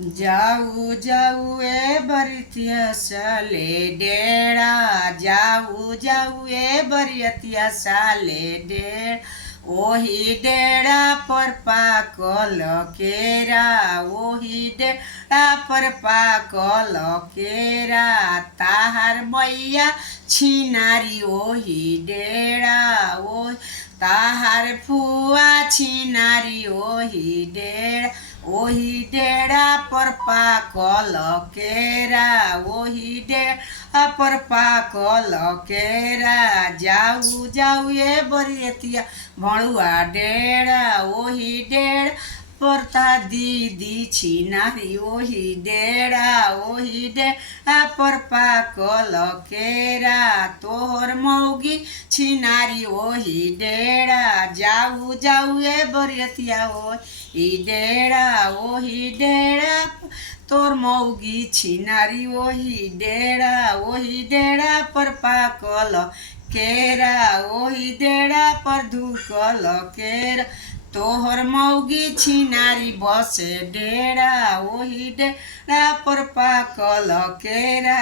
जाऊ जाऊ ए बरितिया साले डेरा, जाऊ जाऊ ए बरितिया साले डेरा, ओही डेरा पर पाकल केरा, ओही डेरा पर पाकल केरा, ताहार मैया छिनारी ओही डेरा, ओ ताहार फुआ छिनारी ओही डेरा, ओही डेरा पर पाकल केरा, ओही डेरा पर पाकल केरा, जाऊ जाऊ ए बरियतिया भणुआ डेरा, ओही डेरा परता दीदी छिनारी ओही डेरा, ओही डेरा पर पाकल केरा, तोहर मौगी छिनारी ओही डेरा, जाऊ जाऊ ए बरियतिया ओही डेरा, ओही डेरा तोर मौगी छिनारी ओही डेरा, ओही डेरा पर पाकल केरा, ओही डेरा पर धुकल केरा, तोहर मौगी छिनारी बसे डेरा, ओही डेरा पर पाकल केरा।